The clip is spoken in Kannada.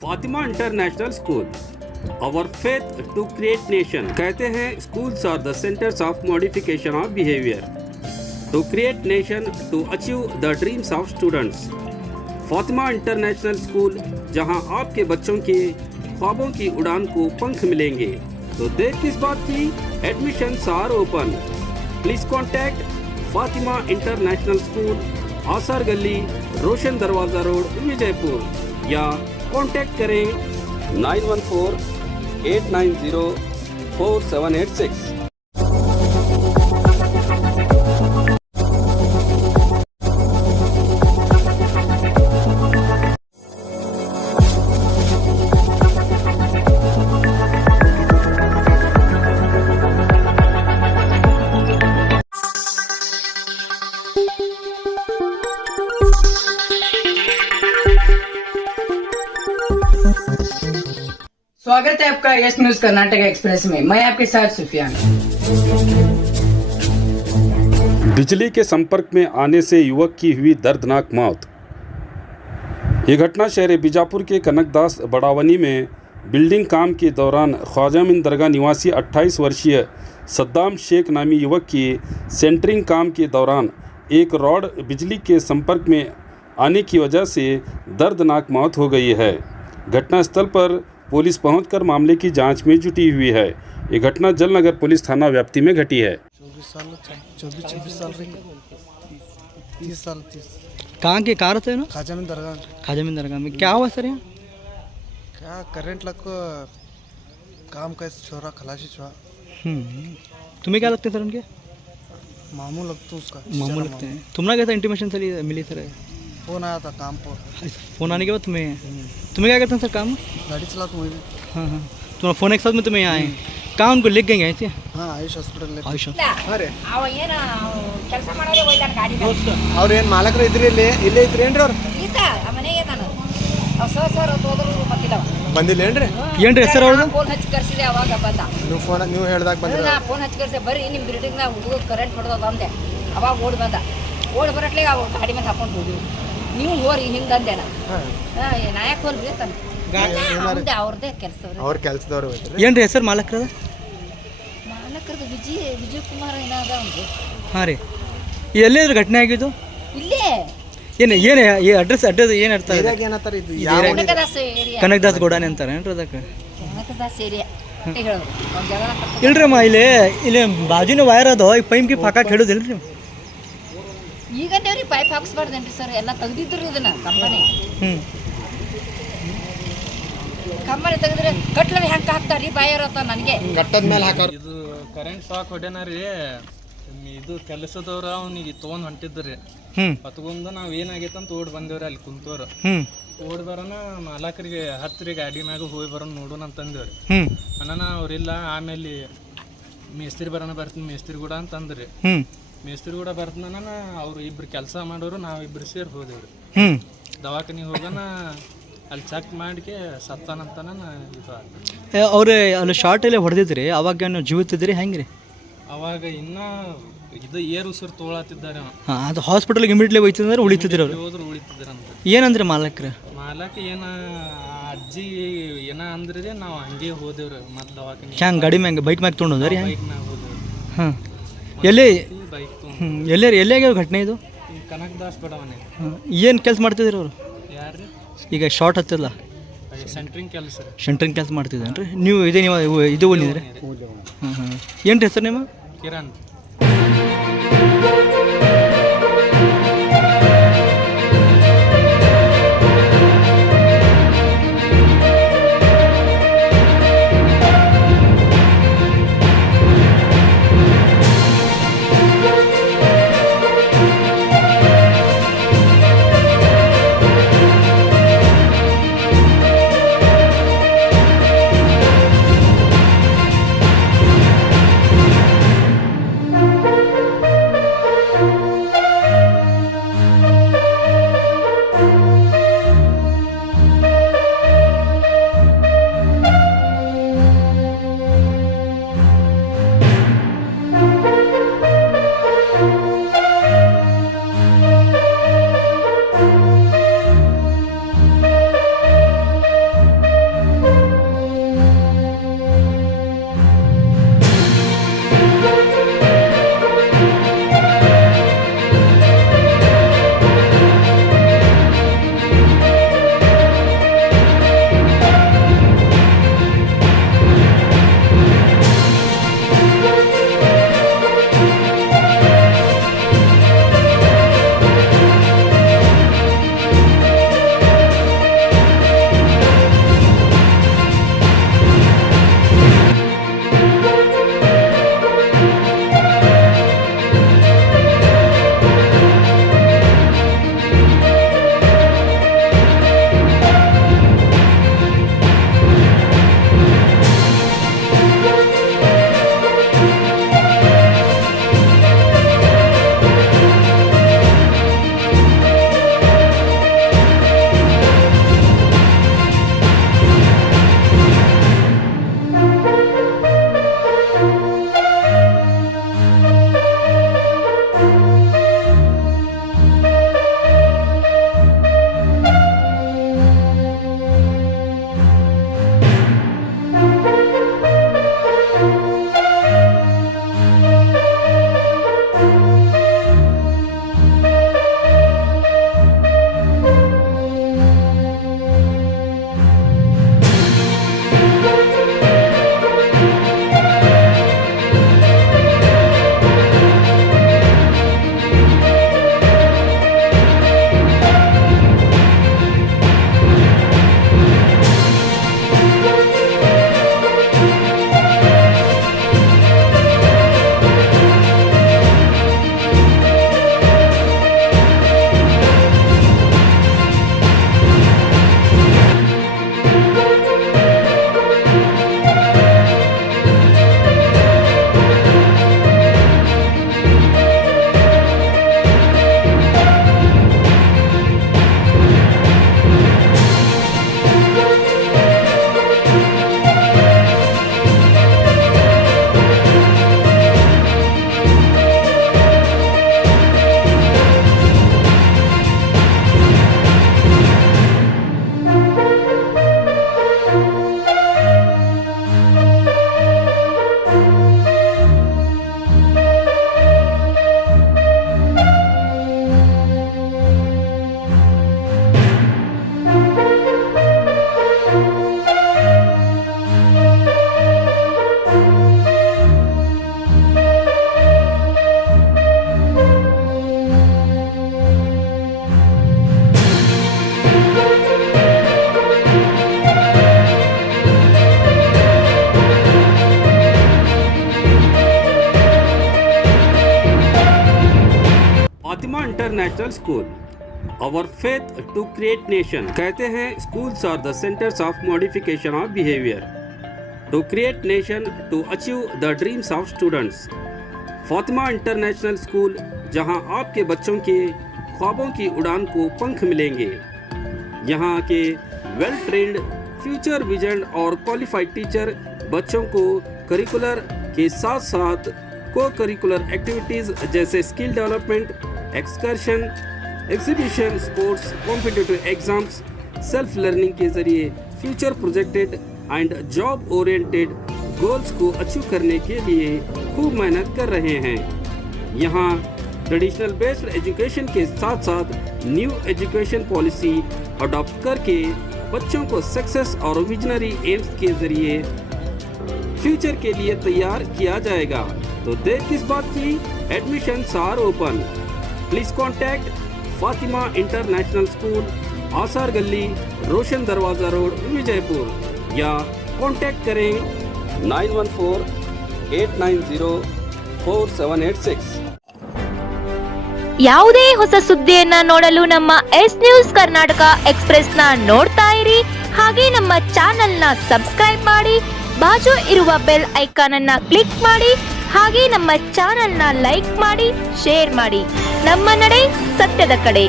Fatima international school our faith to create nation. कहते हैं schools are the centres of modification of behaviour to create nation to achieve the dreams of students. Fatima international school, जहां आपके बच्चों के ख्वाबों की उड़ान को पंख मिलेंगे। तो देर किस बात की, admissions are open. Please contact Fatima international school, Asar Gali, रोशन दरवाजा रोड, विजयपुर, या कॉन्टैक्ट करें 9148904786। स्वागत है आपका यस न्यूज कर्नाटक एक्सप्रेस में। मैं आपके साथ सुफियान। बिजली के संपर्क में आने से युवक की हुई दर्दनाक मौत। ये घटना शहर बीजापुर के कनकदास बड़ावनी में बिल्डिंग काम के दौरान ख्वाजा मीन दरगाह निवासी 28 वर्षीय सद्दाम शेख नामी युवक की सेंटरिंग काम के दौरान एक रॉड बिजली के संपर्क में आने की वजह से दर्दनाक मौत हो गई है। घटनास्थल पर पुलिस पहुंचकर मामले की जांच में जुटी हुई है। ये घटना जलनगर पुलिस थाना व्याप्ति में घटी है। 24 साल 30 साल। कहाँ के कार थे ना? खाजा में दरगाह में क्या हुआ सर यहाँ? क्या करंट लग को काम का छोरा खलासी छुआ। तुम्हें क्या लगते हैं सर उनके? मामू लगता उसका मामू लगते हैं। तुम्हारा कैसा इंटीमेशन चली मिली सर? फोन आया था काम पर। फ़ोन आने के बाद तुम्हें क्या करते हैं सर काम? गाड़ी चला तुम्हें भी। हाँ तुम्हारा फ़ोन एक साथ में तुम्हें यहाँ आए कहाँ उनको लिख गए ऐसे? हाँ आयुष हॉस्पिटल ले आयुष अरे ಕೆಲಸ ಮಾಡೋದೇ ಹೋಯ್ತಾನೆ ಗಾಡಿ ಅವ್ರು ಏನು ಮಾಲಕರು ಇದ್ರಿ ಇಲ್ಲೇ ಇದ್ರೇನ್ರಿ ಅವ್ರು? ಈತ ಮನೆಗೆ ನಾನು ಸರ್ ಹೋದ್ರು ಬಂದಿಲ್ಲ ಬಂದಿಲ್ಲೇನ್ರಿ? ಏನ್ರಿ ಹೆಸರು ಅವ್ರದ್ದು? ಫೋನ್ ಹಚ್ಚಿ ಕರ್ಸಿದೆ ಅವಾಗ ಬಂದ. ನೀವು ಹೇಳ್ದಾಗ ಬಂದ್ರೆ ನಾ ಫೋನ್ ಹಚ್ಚಿ ಕರ್ಸಿ ಬರ್ರಿ ನಿಮ್ಮ ಬಿಲ್ಡಿಂಗ್ ನಾಗ ಹುಡುಗ ಕರೆಂಟ್ ಹೊಡೆದ ಅಂದೆ. ಅವಾಗ ಓಡಿ ಬಂದ. ಓಡಿ ಬರಟ್ಲಿಗೆ ಅವ ಗಾಡಿ ಮೇಲೆ ಹಾಕೊಂಡು ಹೋದ್ವಿ. ನೀವು ಹೋರಿ ಹಿಂದಂದೆ ನಾ ನಾಯಕ್ ಹೋಲ್ರಿ ತಾನೆ ಅವ್ರದ್ದೇ ಕೆಲಸ. ಅವ್ರ ಕೆಲಸದವ್ರು ಏನ್ರಿ ಹೆಸರು ಮಾಲಕರದ? ಮಾಲಕರದು ವಿಜಯ್ ಕುಮಾರ್ ಏನಾದ ಅವ್ನು. ಹಾಂ ರೀ, ಎಲ್ಲಿದ್ರು ಘಟನೆ ಆಗಿದ್ದು? ಇಲ್ಲೇ ಏನು ಅಡ್ರೆಸ್ ಏನು ಅರ್ಥ ಇದೆ? ಏನಂತಾರೆ ಇದು? ಕನಕದಾಸ ಏರಿಯಾ, ಕನಕದಾಸ್ ಗೋಡಾನೆ ಅಂತಾರೆ ಏನ್ರಿ ಅದಕ್ಕೆ? ಕನಕದಾಸ ಏರಿಯಾ ಅಂತ ಹೇಳೋದು. ಅವ್ನ ಜಗಳ ಇಲ್ರಿ ಅಮ್ಮ, ಇಲ್ಲಿ ಬಾಜುನ ವೈರ್ ಅದು ಈ ಪೈಪ್ ಗಿ ಪಾಕ ಕೆಡೋದಿಲ್ರಿ? ಈಗ ದೇವ್ರಿ ಪೈಪ್ ಹಾಕ್ಸ್ಬಾರ್ದೇನ್ರಿ ಸರ್, ಎಲ್ಲ ತೆಗ್ದಿದ್ರು ಇದನ್ನ ಕಂಪನಿ ತೆಗೆದ್ರೆ ಕಟ್ಲ ಹೆಂಗೆ ಹಾಕ್ತಾರ್ರಿ ಬಾಯರ್ ಅಂತ ನನಗೆ ಕಟ್ಟದ ಮೇಲೆ ಹಾಕೋರು. ಇದು ಕರೆಂಟ್ ಶಾಕ್ ಹೊಡೆನ ರೀ. ಇದು ಕೆಲಸದವ್ರು ಅವ್ನಿಗೆ ತೊಗೊಂಡು ಹೊಂಟಿದ್ರಿ. ಹೊತ್ಕೊಂಡು ನಾವು ಏನಾಗೈತೆ ಅಂತ ಓಡಿ ಬಂದೇವ್ರಿ. ಅಲ್ಲಿ ಕುಂತವ್ರು ಓಡಿ ಬರೋಣ ಮಾಲಕರಿಗೆ ಹತ್ತಿರ ಗಾಡಿ ಮ್ಯಾಗ ಹೋಗಿ ಬರೋಣ ನೋಡೋಣ ಅಂತಂದೇವ್ರಿ. ಅಣ್ಣ ಅವ್ರಿಲ್ಲ. ಆಮೇಲೆ ಮೇಸ್ತ್ರಿ ಬರೋಣ ಬರ್ತೀನಿ ಮೇಸ್ತ್ರಿ ಕೂಡ ಅಂತಂದ್ರಿ. ಮೇಸ್ತ್ರಿ ಕೂಡ ಬರ್ತಾನ. ಅವ್ರು ಇಬ್ರು ಕೆಲಸ ಮಾಡೋರು, ನಾವಿಬ್ರು ಸೇರಿ ಹೋದೇವ್ರಿ. ದವಾಖಾನಿಗೆ ಹೋಗೋಣ, ಅಲ್ಲಿ ಚೆಕ್ ಮಾಡಿಕೆ ಸತ್ತಾನಂತಾನ ಇದು ಆಗ್ತದೆ. ಅವ್ರು ಅಲ್ಲಿ ಶಾರ್ಟ್ ಎಲ್ಲ ಹೊಡೆದಿದ್ರಿ, ಅವಾಗ ನೀವು ಜೀವಿತಿದ್ರಿ ಹೆಂಗೆ ರೀ? ಅವಾಗ ಇನ್ನ ಇದು ಏರ್ ಉಸಿರು ತೊಗೊಳತ್ತಿದ್ದಾರೆ. ಹಾಂ, ಅದು ಹಾಸ್ಪಿಟಲ್ಗೆ ಇಮಿಡಿಯೇಟ್ಲಿ ಹೋಯ್ತಿದ್ರೆ ಉಳಿತಿದ್ರು ಅವ್ರು? ಹೋದ್ರು ಉಳಿತಿದ್ರಂತ. ಏನಂದ್ರೆ ಮಾಲಕ್ರ ಏನ ಅಜ್ಜಿ ಏನ ಅಂದ್ರಿ, ನಾವು ಹಂಗೆ ಹೋದೇವ್ರಿ. ಮತ್ತೆ ದವಾಖಾನೆ ಹ್ಯಾಂಗೆ ಗಾಡಿ ಮ್ಯಾಂಗ ಬೈಕ್ ಮ್ಯಾಗ ತೊಗೊಂಡು ರೀ? ಬೈಕ್ ಮ್ಯಾಗ ಹೋದೇವ್ರಿ. ಹಾಂ, ಎಲ್ಲಿ ಬೈಕ್ ಎಲ್ಲಿಯಾಗ ಘಟನೆ ಇದು? ಕನಕದಾಸ್ ಬಡವನೆ. ಏನು ಕೆಲಸ ಮಾಡ್ತಿದ್ರು ಅವರು? ಯಾರ್ರಿ? ಈಗ ಶಾರ್ಟ್ ಹತ್ತಿಲ್ಲ, ಸೆಂಟ್ರಿಂಗ್ ಕೆಲಸ ರೀ. ಸೆಂಟ್ರಿಂಗ್ ಕೆಲಸ ಮಾಡ್ತಿದ್ದೇನೆ ರೀ ನೀವು? ಇದು ಬಂದಿದ್ರಿ? ಹಾಂ ಏನು ರೀ ಹೆಸರು ನಿಮ್ಮ? Kiran. International school, our faith to create nation. कहते हैं schools are the centres of modification of behaviour to create nation to achieve the dreams of students. Fatima international school, जहां आपके बच्चों के ख्वाबों की उड़ान को पंख मिलेंगे। यहाँ के वेल ट्रेंड, फ्यूचर विजन और क्वालिफाइड टीचर बच्चों को करिकुलर के साथ साथ को करिकुलर एक्टिविटीज़ जैसे skill development, excursion, exhibition, sports, competitive exams, self learning के जरिए future projected and job oriented goals को अचीव करने के लिए खूब मेहनत कर रहे हैं। यहाँ ट्रेडिशनल बेस्ड एजुकेशन के साथ साथ न्यू एजुकेशन पॉलिसी अडॉप्ट करके बच्चों को सक्सेस और विजनरी एम्स के जरिए फ्यूचर के लिए तैयार किया जाएगा। तो देर किस बात की, admissions are open. Please contact Fatima international school, Asar Gali, रोशन दरवाजा रोड, विजयपुर, या कॉन्टैक्ट करें 9148904786। ಯಾವುದೇ ಹೊಸ ಸುದ್ದಿಯನ್ನ ನೋಡಲು ನಮ್ಮ ಎಸ್ ನ್ಯೂಸ್ ಕರ್ನಾಟಕ ಎಕ್ಸ್‌ಪ್ರೆಸ್ ನ ನೋಡ್ತಾ ಇರಿ. ಹಾಗೆ ನಮ್ಮ ಚಾನೆಲ್ ನ ಸಬ್ಸ್ಕ್ರೈಬ್ ಮಾಡಿ, ಬಾಜು ಇರುವ ಬೆಲ್ ಐಕಾನ್ ಅನ್ನ ಕ್ಲಿಕ್ ಮಾಡಿ. ಹಾಗೆ ನಮ್ಮ ಚಾನೆಲ್ ನ ಲೈಕ್ ಮಾಡಿ, ಶೇರ್ ಮಾಡಿ. ನಮ್ಮ ನಡೆ ಸತ್ಯದ ಕಡೆ.